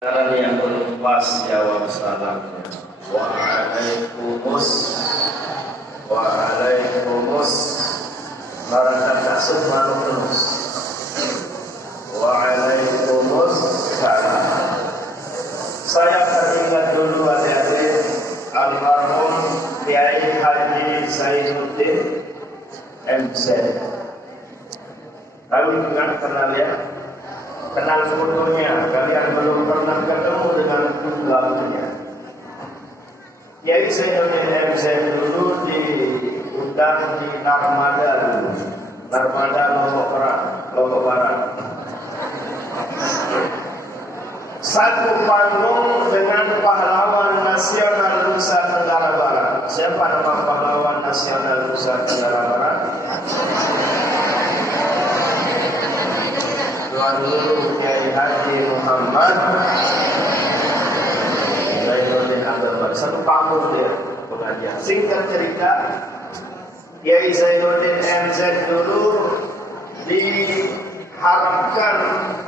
Sekarang yang belum pas jawab salamnya. Wa'alaikumus. Barangkali tak semua terus. Wa'alaikumus salam. Saya teringat dulu adik-adik almarhum Kiai Haji Zainuddin MZ. Kami kan kenal ya? Kenal fotonya, kalian belum pernah ketemu dengan jumlahnya. Kiai Zainuddin MZ dulu diundang di Narmada dulu. Narmada Lombok Barat. Satu panggung dengan pahlawan nasional Nusa Tenggara Barat. Siapa nama pahlawan nasional Nusa Tenggara Barat? Tuan Guru Kiai Haji Muhammad Zainuddin Abdul. Satu panggung dia pengajian. Singkat cerita, Kiai Zainuddin MZ dulu diharapkan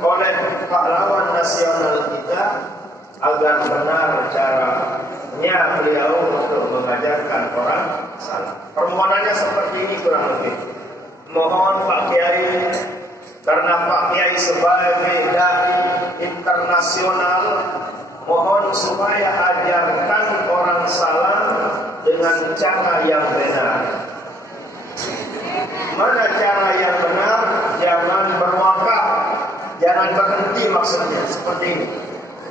oleh pahlawan nasional kita agar benar caranya beliau untuk mengajarkan orang salah. Permohonannya seperti ini kurang lebih. Mohon Pak Kiai, karena Pak Kiai sebagai dai internasional, mohon supaya ajarkan orang salah dengan cara yang benar. Mana cara yang benar? Jangan berwakaf, jangan berhenti maksudnya seperti ini.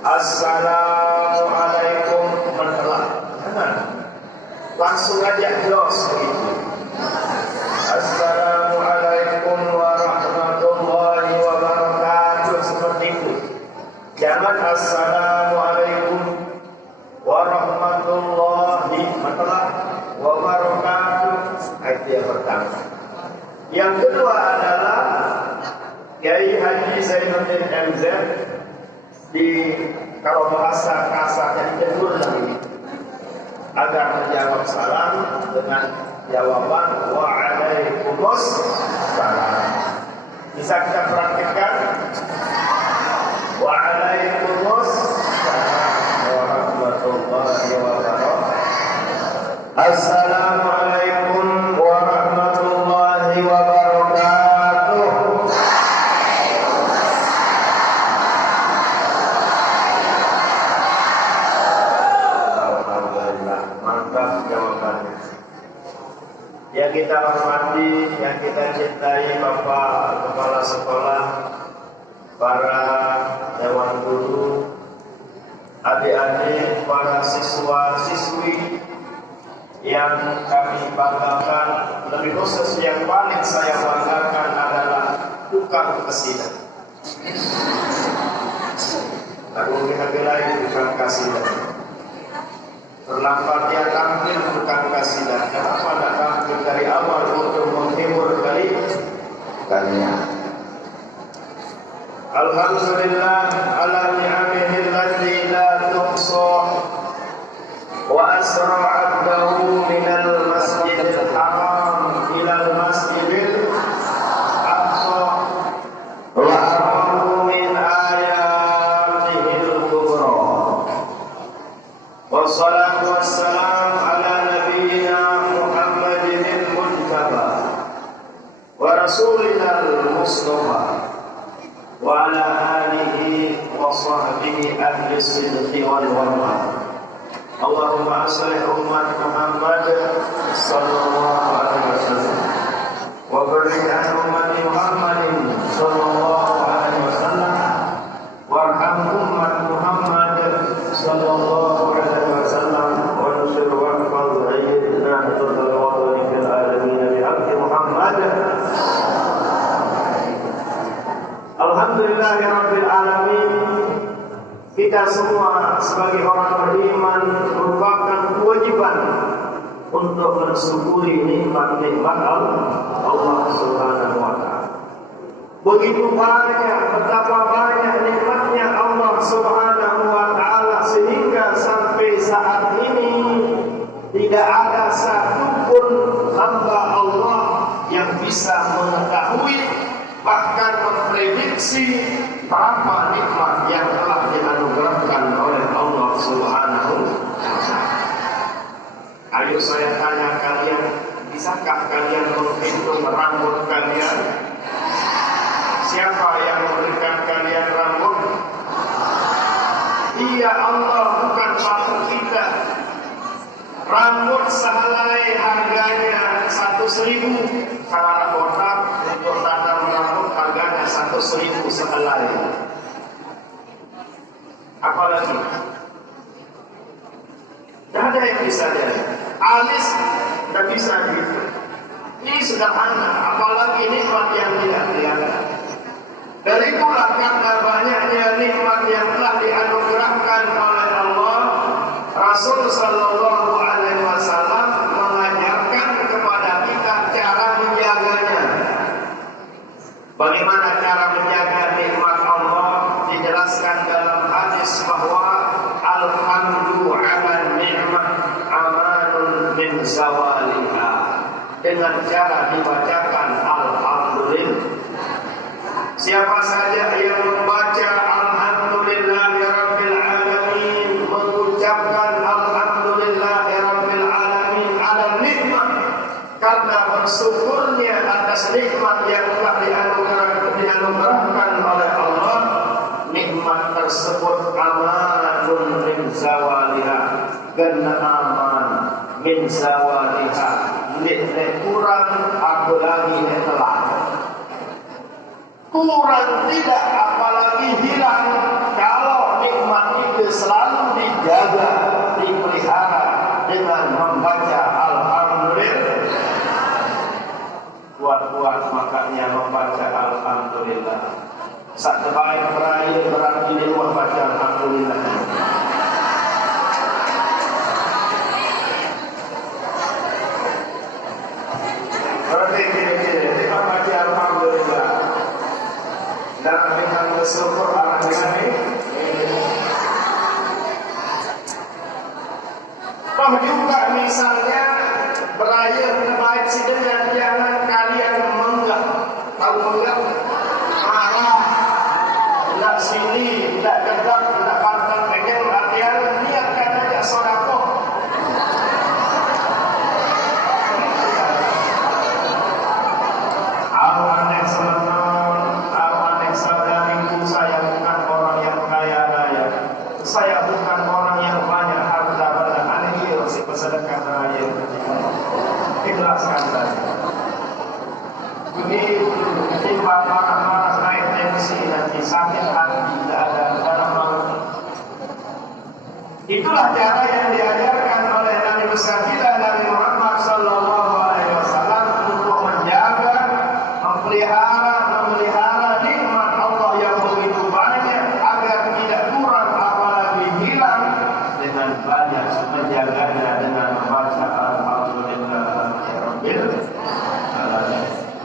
Assalamualaikum mentelah. Jangan. Langsung aja jos begitu. Assalamualaikum warahmatullahi wabarakatuh, seperti itu. Jangan assalamualaikum warahmatullahi wabarakatuh. Itu yang pertama. Yang kedua adalah Kiai Haji Zainuddin MZ kalau bahasa kasarnya ditegur lagi agar menjawab salam dengan jawaban wa'alaikumus salam. Bisa kita praktikkan? Wa'alaikumus salam warahmatullahi wabarakatuh. Assalamualaikum warahmatullahi wabarakatuh. Alhamdulillah, mantap jawabannya. Yang kita hormati, yang kita cintai Bapak Kepala Sekolah, para Dewan Guru, adik-adik, para siswa-siswi yang kami banggakan, lebih khusus yang paling saya banggakan adalah tukang kasidah. Aku kita bilang tukang kasidah. Terlambat dia tampil tukang kasidah. Kenapa tidak tampil dari awal untuk menghibur kalian? Alhamdulillah ala ni'amihi allati la tuhsa wa asra 'abdahu minal masjidil haram ilal masjidil aqsa wa arahu min ayatihil kubra. Wassalatu wassalam ala nabiyyina Muhammadin al-Mujtaba wa rasulina al-Mustafa wa ala alihi wa sahbihi ahli sidqi wal warahmah. Allahumma aslih umat Muhammad sallallahu alaihi wasallam wa barik an ummati Muhammadin sallallahu alaihi wasallam warham ummat Muhammad sallallahu alaihi wasallam wa nusir wa qal sayyidina sallallahu fil alamin bi haqqi Muhammad. Alhamdulillahirabbil alamin. Kita semua sebagai orang beriman merupakan kewajiban untuk mensyukuri nikmat-nikmat Allah Subhanahu wa taala. Begitu banyak, betapa banyak nikmatnya Allah Subhanahu wa taala sehingga sampai saat ini tidak ada satupun hamba Allah yang bisa mengetahui bahkan memprediksi berapa nikmat yang telah dianugerahkan saya tanya kalian, bisakah kalian menghitung rambut kalian? Siapa yang memberikan kalian rambut? Iya, Allah, bukan makhluk kita. Rambut sehelai harganya 1.000. Kalau kotak untuk tanam rambut harganya 1.000 sehelai. Apalagi? Tidak ada yang bisa jadi. Alis tidak bisa gitu. Ini sederhana, apalagi nikmat yang tidak kelihatan. Dari itulah karena banyaknya nikmat yang telah dianugerahkan oleh Allah, Rasul Sallallahu Alaihi Wasallam mengajarkan kepada kita cara menjaganya. Bagaimana cara menjaga nikmat Allah? Dijelaskan dalam hadis bahwa alhamdu ala ni'mah amanun min zawaliha, dengan cara dibacakan alhamdulillah. Siapa saja yang membaca alhamdulillahirabbil alamin, mengucapkan alhamdulillahirabbil alamin ala nikmat, karena bersyukurnya atas nikmat yang telah dianugerahkan oleh Allah, nikmat tersebut amanun min zawaliha, kena aman min zawaliha, nek kurang aku lagi nek telah kurang tidak apalagi hilang kalau nikmat itu selalu dijaga, dipelihara dengan membaca alhamdulillah. Buat makanya membaca alhamdulillah. Sak terbaik beraya berarti di luar baca alhamdulillah. Berarti kira-kira kita baca alhamdulillah dan dengan bersyukur alhamdulillah. Toh juga misalnya beraya terbaik si dengan jangan kalian menganggap, tahu menganggap marah, tidak sini, tidak gedap, tidak pantang pengen latihan, niatkan aja sedekah. Awanek senang, awanek saudariku, saya bukan orang yang kaya-kaya, saya bukan orang yang banyak harta benda. Aneh si pesedekah raya, ikhlaskan saja. Ini timbang marah-marah naik tensi nanti sakit hati, tidak ada barang. Itulah cara yang diajarkan oleh Nabi besar kita Nabi Muhammad Sallallahu Alaihi Wasallam untuk menjaga, memelihara nikmat Allah yang begitu banyak agar tidak kurang apalagi hilang, dengan banyak menjaganya dengan membaca alhamdulillah.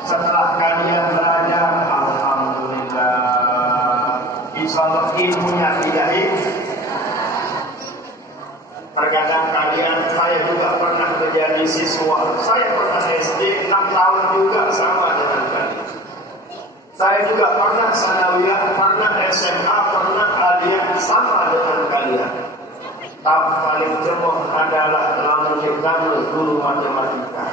Setelah kalian belajar alhamdulillah, insyaallah ilmunya tidak hilang. Terkadang kalian, saya juga pernah menjadi siswa, saya pernah SD 6 tahun juga sama dengan kalian. Saya juga pernah sanawiyah, pernah SMA, pernah aliyah sama dengan kalian. Tapi paling cemoh adalah dalam menciptakan guru matematika.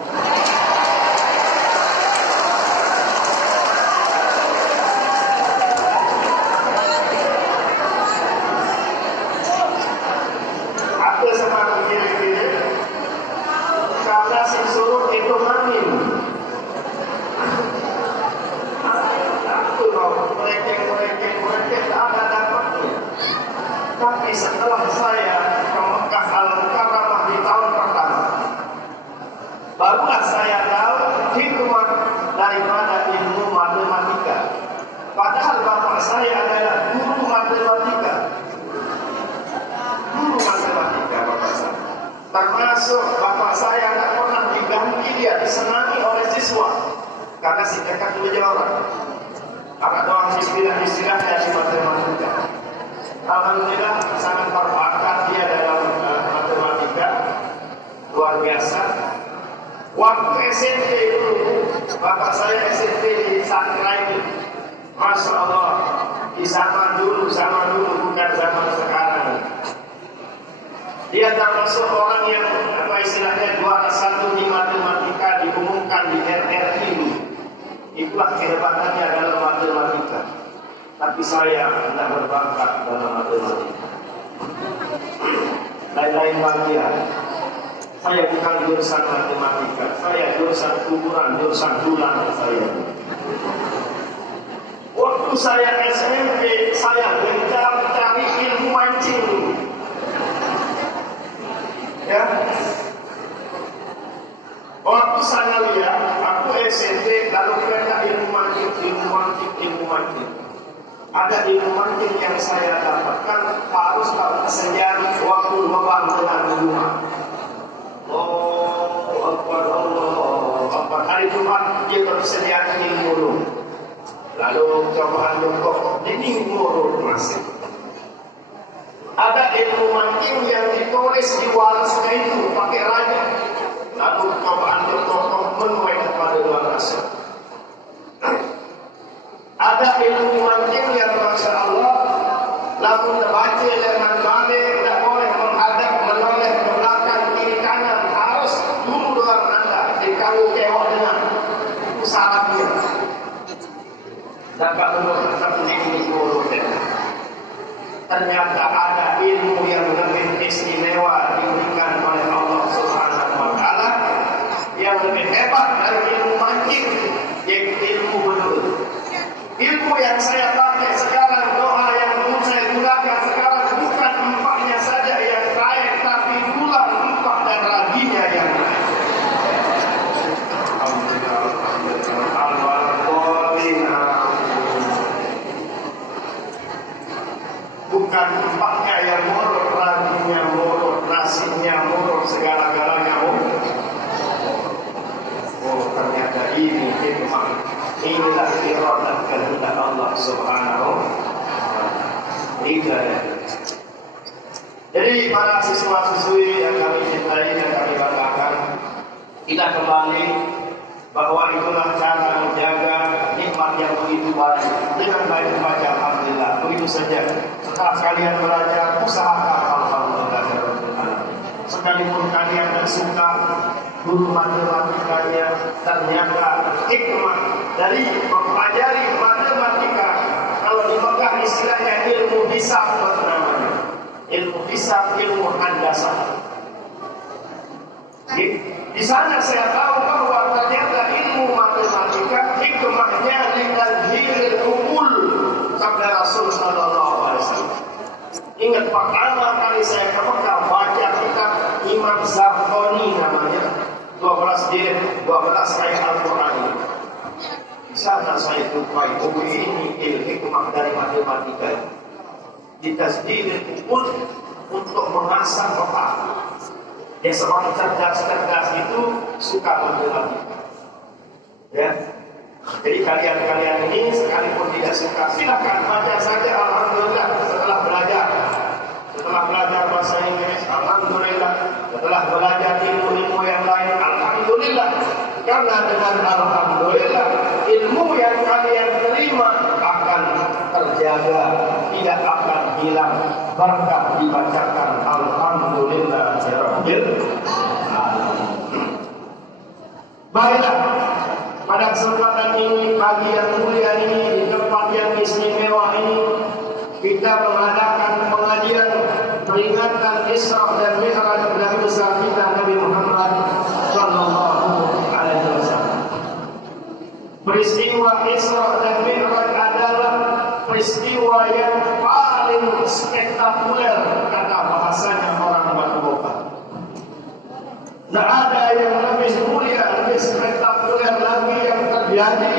Tapi setelah saya ke Mekah Al-Karamah di tahun pertama, barulah saya tahu hikmah daripada ilmu matematika. Padahal bapak saya adalah guru matematika. Guru matematika bapak saya. Termasuk bapak saya tidak pernah diganti, dia disenangi oleh siswa. Karena si dekat dulu orang. Ada doang istilah-istilahnya di matematika. Alhamdulillah sangat berbakat dia dalam matematika, luar biasa. Waktu SMP dulu, bapak saya SMP di Sangrai, Masya Allah, di zaman dulu bukan zaman sekarang. Dia termasuk orang yang apa istilahnya juara 1 di matematika diumumkan di RRI. Itulah kehebatannya dalam matematika. Tapi saya tidak berbakat dalam matematika. Lain-lain bagian. Saya bukan jurusan matematika. Saya jurusan kuburan, jurusan bulan saya. Waktu saya SMP, saya gencar cari ilmu mancing. Ya. Waktu saya lihat, aku SMP lalu kerja ilmu mancing. Ada ilmu mancing yang saya dapatkan harus tak sejarah waktu lubang dengan rumah. Allah. Hari Jumat dia bersediakan ilmu. Lalu cobaan doktor ini murut masih. Ada ilmu mancing yang ditulis di walasnya itu pakai raja. Lalu cobaan doktor menuai kepada dua rasa. Ada ilmu mancing yang Masya Allah, lalu terbaca dengan balik, tidak boleh menghadap, menoleh ke belakang, kiri kanan, harus dulu doang Anda dikawal kewak dengan itu salahnya. Dan kalau kita ini buruk, ternyata ada ilmu yang lebih istimewa diberikan oleh Allah Subhanahu Wa Taala yang lebih hebat dari ilmu mancing, yaitu ilmu betul. Ilmu yang saya pakai sekarang, doa yang dulu saya gunakan sekarang bukan empaknya saja yang naik, tapi tulang empak dan raginya yang naik. Bukan empaknya yang murut, raginya murut, nasinya murut, segala-galanya murut. Oh, ternyata ini hikmah. Inilah iradah kehendak Allah Subhanahu wa Ta'ala. Jadi para siswa-siswi yang kami cintai dan kami banggakan, kita kembali bahwa itulah cara menjaga nikmat yang begitu baik dengan baik saja. Alhamdulillah. Begitu saja. Setelah kalian belajar, usahakan alhamdulillah. Sekalipun kalian tidak suka guru matematikanya, ternyata hikmah dari mempelajari matematika, kalau di Mekah istilahnya ilmu hisab namanya. Ilmu hisab, ilmu handasah. Di sana saya tahu bahwa ternyata ilmu matematika hikmahnya litadhiril uqul, sabda Rasul sallallahu alaihi wasallam. Ingat pertama kali saya ke Mekah baca kitab Imam Zarqani namanya, 12 jilid, 12 ayat Al-Quran. Di sana saya jumpai buku ini hikmah dari matematika. Ditasdidil uqul untuk mengasah otak. Yang seorang cerdas itu suka matematika. Ya. Jadi kalian ini sekalipun tidak suka, silakan baca saja. Alhamdulillah setelah belajar bahasa Inggris, alhamdulillah setelah belajar ilmu yang lain, alhamdulillah. Karena dengan alhamdulillah ilmu yang kalian terima akan terjaga, tidak akan hilang. Berkat dibacakan alhamdulillah rabbil alamin. Baiklah, pada kesempatan ini, pagi yang mulia ini, di tempat yang istimewa ini, kita mengadakan pengajian peringatan Isra dan Mi'raj Nabi besar kita Nabi Muhammad sallallahu alaihi wasallam. Peristiwa Isra dan Mi'raj adalah peristiwa yang paling spektakuler, kata bahasanya orang Batu-Boka. Tidak ada yang lebih mulia, lebih spektakuler lagi yang terjadi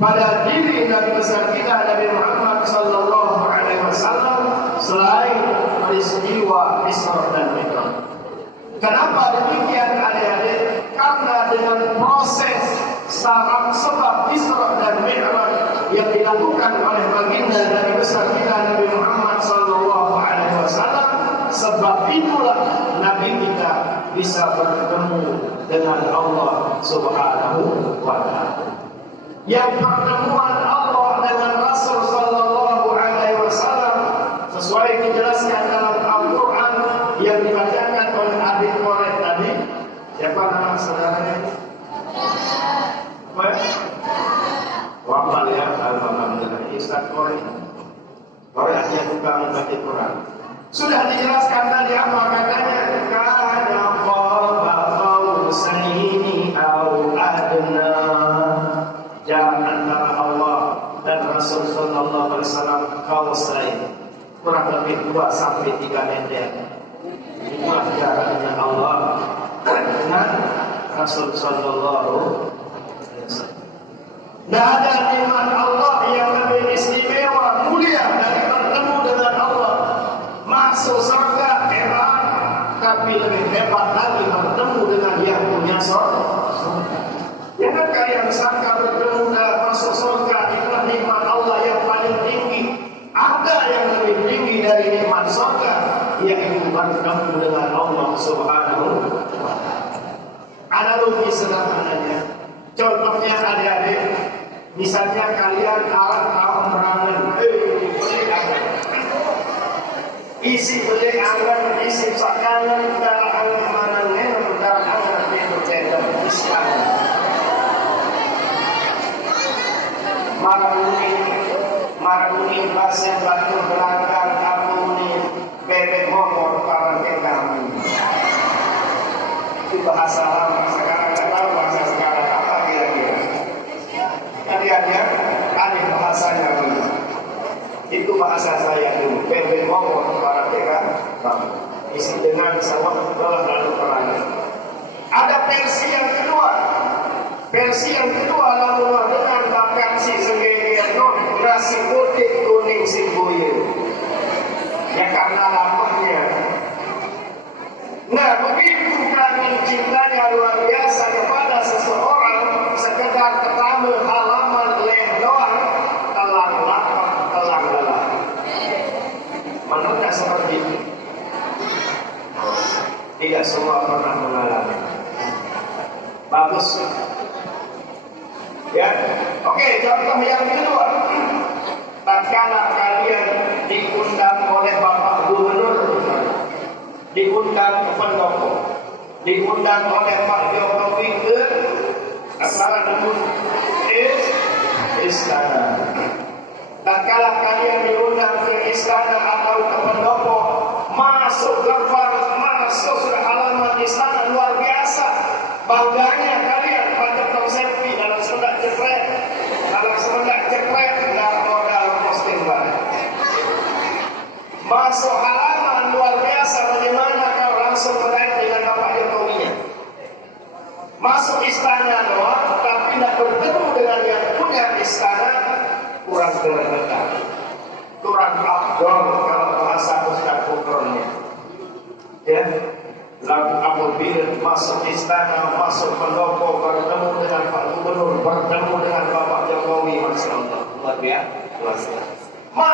pada diri Nabi besar kita Nabi Muhammad sallallahu alaihi wasallam selain peristiwa Isra dan Mi'raj. Kenapa demikian adik-adik? Karena dengan proses sebab Isra dan Mi'raj yang dilakukan oleh baginda Nabi besar kita Nabi Muhammad sallallahu alaihi wasallam, sebab itulah Nabi kita bisa bertemu dengan Allah Subhanahu wa Ta'ala. Yang pertemuan Allah dengan Rasul sallallahu alaihi wasallam sesuai dijelaskan dalam Al-Quran yang dibaca Quran. Sudah dijelaskan tadi apa katanya? Kana qaba qausaini au adna. Jarak antara Allah dan Rasul sallallahu alaihi wasallam qausain, kurang lebih 2 sampai 3 meter. Itulah jaraknya Allah dengan Rasul sallallahu alaihi wasallam. Tidak ada nikmat Allah yang lebih istimewa, mulia dari bertemu dengan Allah. Masuk surga hebat, tapi lebih hebat lagi bertemu dengan yang punya surga. Jangan kalian sangka bertemu dan masuk surga itulah nikmat Allah yang paling tinggi. Ada yang lebih tinggi dari nikmat surga, yaitu bertemu dengan Allah Subhanahu wa Ta'ala. Analogi sederhananya, contohnya adik-adik, misalnya kalian alat merangan, isi beli angan, isi sakangan, darah angan manangnya, darah angan itu cendam, isi angan. Maruni pasien batu belakang, amuni bebek motor para kami. Itu bahasa lama, sekarang tidak tahu bahasa sekarang apa kira-kira. Kalian ya, aneh bahasanya dulu. Itu bahasa saya dulu. Bebek motor para kami. Isi dengan sawah lalu perangai. Ada versi yang kedua. Versi yang kedua lalu dengan bakar si segede nasi putih kuning si buyur. Ya karena laparnya. Nah begitu kami cintanya luar biasa kepada seseorang, sekedar pertama halaman leh doang, telang lapar, telang lelah. Menurutnya seperti itu. Tidak semua pernah mengalami. Bagus. Ya, oke. Contoh yang kedua, tatkala kalian diundang oleh Bapak Gubernur, diundang ke pendopo, diundang oleh Pak Jokowi ke acara debut istana. Tatkala kalian diundang ke istana atau ke pendopo, masuk gerbang, masuk ke halaman istana luar biasa. Bangganya kalian pada top selfie dalam semendak jepret, dan modal posting banget. Masuk halaman luar biasa, bagaimana kau langsung meraih dengan Bapak Jokowi-nya. Masuk istana doang, tapi tidak bertemu dengan yang punya istana, kurang berdekat, kurang afdol kalau bahasa Ustaz Bukronnya. Ya. Lalu apabila masuk istana, masuk pendopo, bertemu dengan Pak Gubernur, bertemu dengan Bapak Jokowi, Masya Allah, luar biasa.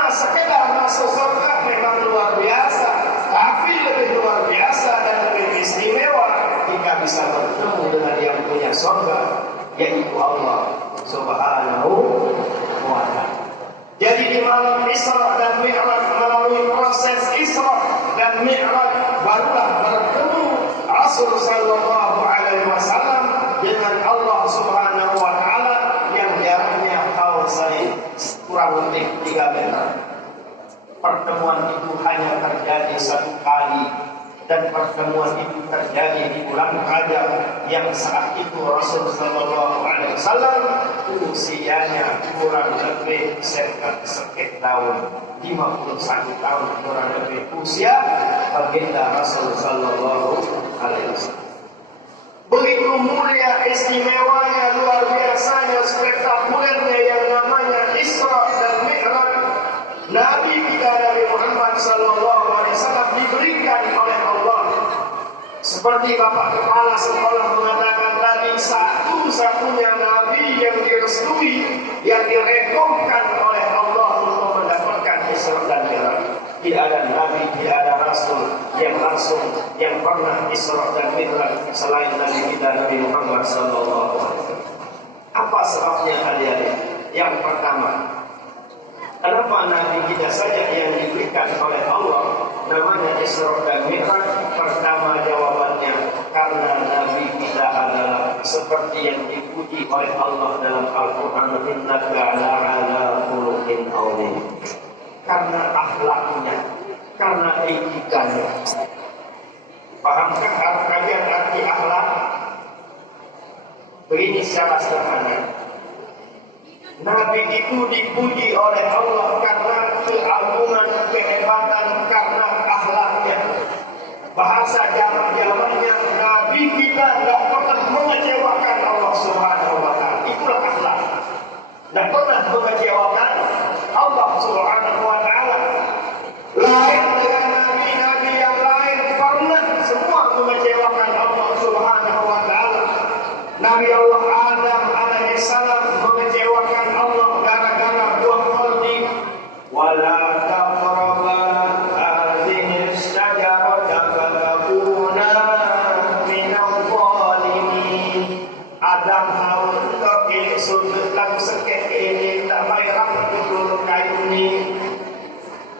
Sekedar masuk surga memang luar biasa, tapi lebih luar biasa dan lebih istimewa jika bisa bertemu dengan yang punya surga, yaitu Allah Subhanahu wa Ta'ala. Jadi di malam Isra dan Mi'raj, melalui proses Isra dan Mi'raj, barulah bertemu Rasul sallallahu alaihi wasallam dengan Allah Subhanahu wa Ta'ala yang jaraknya qausain, kurang lebih 3 meter. Pertemuan itu hanya terjadi 1 kali, dan pertemuan itu terjadi di bulan Rajab yang saat itu Rasul sallallahu alaihi wasallam usianya kurang lebih sekitar tahun 51 tahun kurang lebih usia baginda Rasul sallallahu alaihi wasallam. Begitu mulia, istimewanya, luar biasanya, spektakulernya yang namanya Isra dan Mi'raj. Nabi kita Nabi Muhammad sallallahu alaihi wasallam diberikan oleh Allah, seperti Bapak Kepala Sekolah mengatakan tadi, satu-satunya Nabi yang direstui, yang direkomkan oleh Allah untuk mendapatkan Isra dan Mi'raj. Tidak ada Nabi, tidak ada Rasul yang langsung yang pernah Isra dan Mi'raj selain Nabi kita Nabi Muhammad sallallahu alaihi wasallam. Apa sebabnya adik-adik? Yang pertama, kenapa Nabi kita saja yang diberikan oleh Allah namanya Isra dan Mi'raj? Pertama jawabannya, karena Nabi kita adalah seperti yang dipuji oleh Allah dalam Al-Quran, innaka la'ala khuluqin 'azim. Karena akhlaknya, kebaikannya. Pahamkah kalian arti akhlak? Begini secara sederhana. Nabi itu dipuji oleh Allah karena keagungan, kehebatan, karena akhlaknya. Bahasa jamak-jamaknya, Nabi kita tidak pernah mengecewakan Allah Subhanahu wa Ta'ala. Itulah akhlak. Tidak pernah mengecewakan Allah Subhanahu wa Ta'ala. Lain dengan nabi-nabi yang lain, pernah semua mengecewakan Allah Subhanahu wa Ta'ala. Nabi Allah Adam alaihissalam mengecewakan Allah gara-gara buah qalbi. Wala taqraba hadhihi syajarata fatakuna minadh dhalimin. Adam harus terpilih sudutkan sekek ini tak bayar betul kayu ini.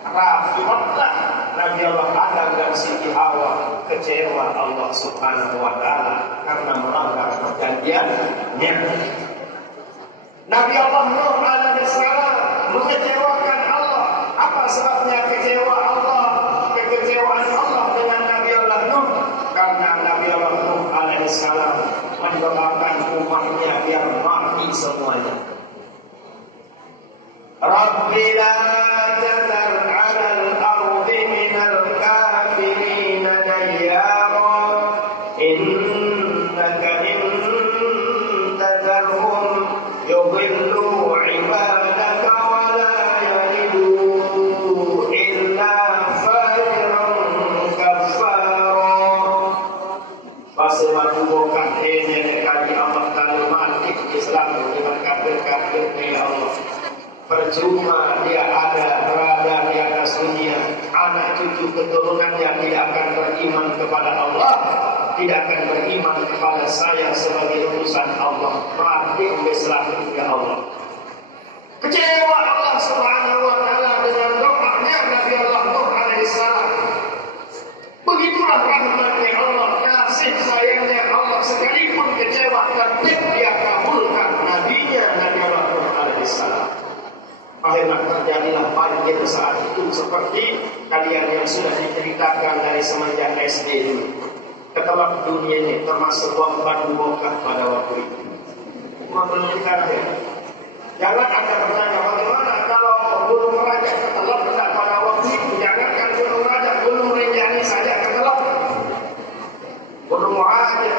Rahmatlah Nabi Allah Adam dan Siti Hawa kecewa Allah Subhanahu wa Ta'ala karena melanggar perjanjiannya. Nabi Allah Nuh alaihissalam mengecewakan Allah. Apa sebabnya kecewa Allah? Kekecewaan Allah dengan Nabi Allah Nuh karena Nabi Allah Nuh alaihissalam menyebabkan umatnya biar mati semuanya. Rabbi la tadar 'alal ardi minal kafirina dayyara innaka in tadarhum yudhillu 'ibadaka wa la yalidu illa fajiran kafara. Pasal bukan ini kali Allah Ta'ala mati Islam dengan kafir-kafir ya Allah. Percuma dia berada di atas dunia, anak cucu keturunannya tidak akan beriman kepada Allah, tidak akan beriman kepada saya sebagai utusan Allah. Mati Islam ya Allah. Kecewa Allah Subhanahu wa Ta'ala dengan doanya Nabi Allah Nuh alaihissalam. Begitulah rahmatnya Allah, kasih sayangnya Allah, sekalipun kecewa tetap dia kabulkan nabinya Nabi Allah Nuh alaihissalam. Akhirnya terjadilah banjir saat itu seperti kalian yang sudah diceritakan dari semenjak SD dulu. Ketelak dunia ini termasuk batu bongkar pada waktu itu. Memberikan ya. Jangan Anda bertanya bagaimana kalau Gunung Raja ketelak pada waktu itu. Jangankan Gunung Raja, Gunung Rinjani saja ketelak. Gunung Raja,